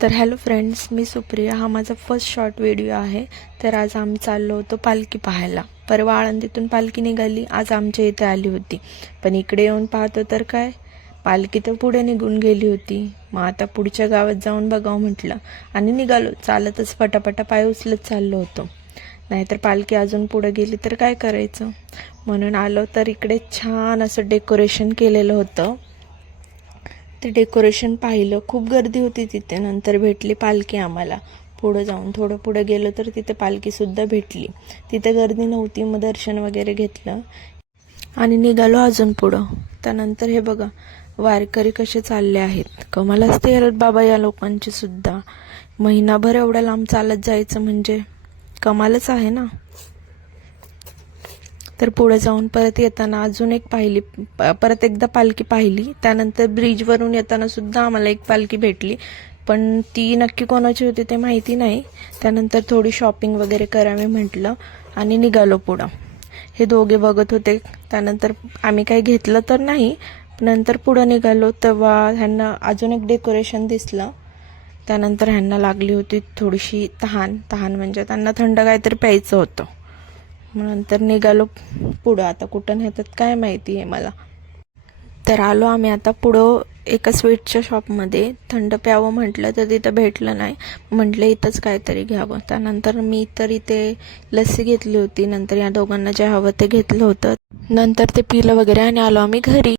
तर hello friends, मी सुप्रिया. हा माझा फर्स्ट शॉर्ट व्हिडिओ आहे. तर आज आम्ही चाललो होतो पालखी पाहायला. परवा आळंदीतून पालखी निघाली, आज आमच्या इथे आली होती. पण इकडे येऊन पाहतो तर काय, पालखी तर पुढे निघून गेली होती. मग आता पुढच्या गावात जाऊन बघावं म्हटलं आणि निघालो. चालतच पटापटा पाय उचलत चाललो होतो. नाहीतर पालखी अजून पुढे गेली तर काय करायचं. म्हणून आलो. तर इकडे छान असं डेकोरेशन केलेलं होतं. ते डेकोरेशन पाहिलं, खूप गर्दी होती तिथे. नंतर भेटली पालखी आम्हाला. पुढं जाऊन थोडं पुढं गेलो तर तिथे पालखीसुद्धा भेटली. तिथे गर्दी नव्हती. मग दर्शन वगैरे घेतलं आणि निघालो अजून पुढं. त्यानंतर हे बघा, वारकरी कसे चालले आहेत. कमाल असते यार बाबा या लोकांची सुद्धा. महिनाभर एवढ्या लांब चालत जायचं म्हणजे कमालच आहे ना. तर पुढे जाऊन परत येताना अजून एक पाहिली, परत एकदा पालखी पाहिली. त्यानंतर ब्रिजवरून येताना सुद्धा आम्हाला एक पालखी भेटली, पण ती नक्की कोणाची होती ते माहिती नाही. त्यानंतर थोडी शॉपिंग वगैरे करावी म्हटलं आणि निघालो पुढं. हे दोघे बघत होते. त्यानंतर आम्ही काही घेतलं तर नाही. नंतर पुढं निघालो तेव्हा ह्यांना अजून एक डेकोरेशन दिसलं. त्यानंतर ह्यांना लागली होती थोडीशी तहान म्हणजे त्यांना थंड काहीतरी प्यायचं होतं. मग नंतर निघालो पुढं. आता कुठं नेतात काय माहिती आहे मला. तर आलो आम्ही आता पुढं एका स्वीटच्या शॉपमध्ये. थंड प्यावं म्हटलं तर तिथं भेटलं नाही. म्हटलं इथंच काहीतरी घ्यावं. त्यानंतर मी तर इथे लस्सी घेतली होती. नंतर या दोघांना जे हवं ते घेतलं होतं. नंतर ते पिलं वगैरे आणि आलो आम्ही घरी.